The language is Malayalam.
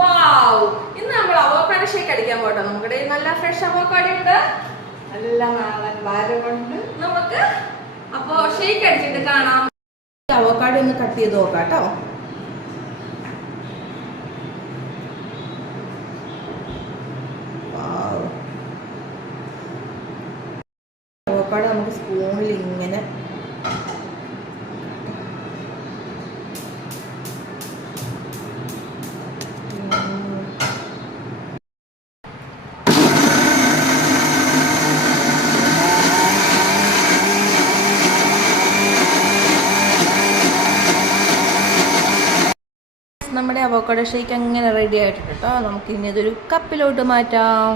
വാവ്, ഇന്ന് നമ്മൾ അവോക്കാഡോ ഷേക്ക് അടിക്കാൻ പോട്ടെ. നമ്മുടെ നല്ല ഫ്രഷ് അവോക്കാഡോ ഉണ്ട്, നല്ല നാടൻ ഭാരമുണ്ട് നമുക്ക്. അപ്പൊ ഷേക്ക് അടിച്ചിട്ട് കാണാം. അവോക്കാഡോ ഒന്ന് കട്ട് ചെയ്ത് നോക്കാം കേട്ടോ. അവോക്കാഡോ നമുക്ക് സ്പൂണിൽ ഇങ്ങനെ നമ്മുടെ അവോക്കാഡോ ഷേക്ക് അങ്ങനെ റെഡി ആയിട്ടുണ്ട് കേട്ടോ. നമുക്ക് ഇനി ഇതൊരു കപ്പിലോട്ട് മാറ്റാം.